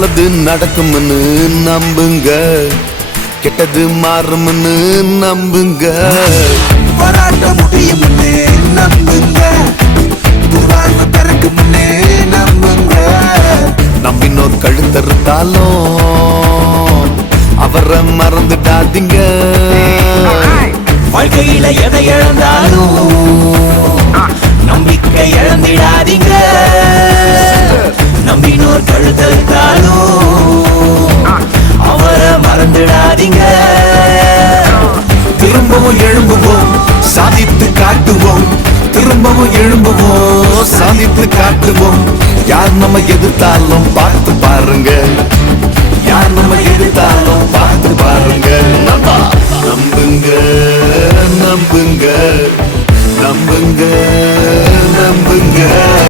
நல்லது நடக்கும்னு நம்புங்க, கெட்டது மாறும்னு நம்புங்க. போராட்ட முடியும்னு நம்புங்க, வாழ்வு பிறக்கும்னு நம்புங்க. நம்பினோர் கழுத்தறுத்தாலும் அவரை மறந்துடாதீங்க. வாழ்க்கையில எதை இழந்தாலும் நம்பிக்கை இழந்திடாதீங்க. நம்பினோர் கழுத்தறுத்தாலும் அவரை மறந்துடாதீங்க. திரும்பவும் எழும்புவோம், சாதித்து காட்டுவோம். திரும்பவும் எழும்புவோம், சாதித்து காட்டுவோம். யார் நம்ம எதிர்த்தாலும் பார்த்து பாருங்க, யார் நம்ம எதிர்த்தாலும் பார்த்து பாருங்க. நம்புங்க நம்புங்க நம்புங்க நம்புங்க.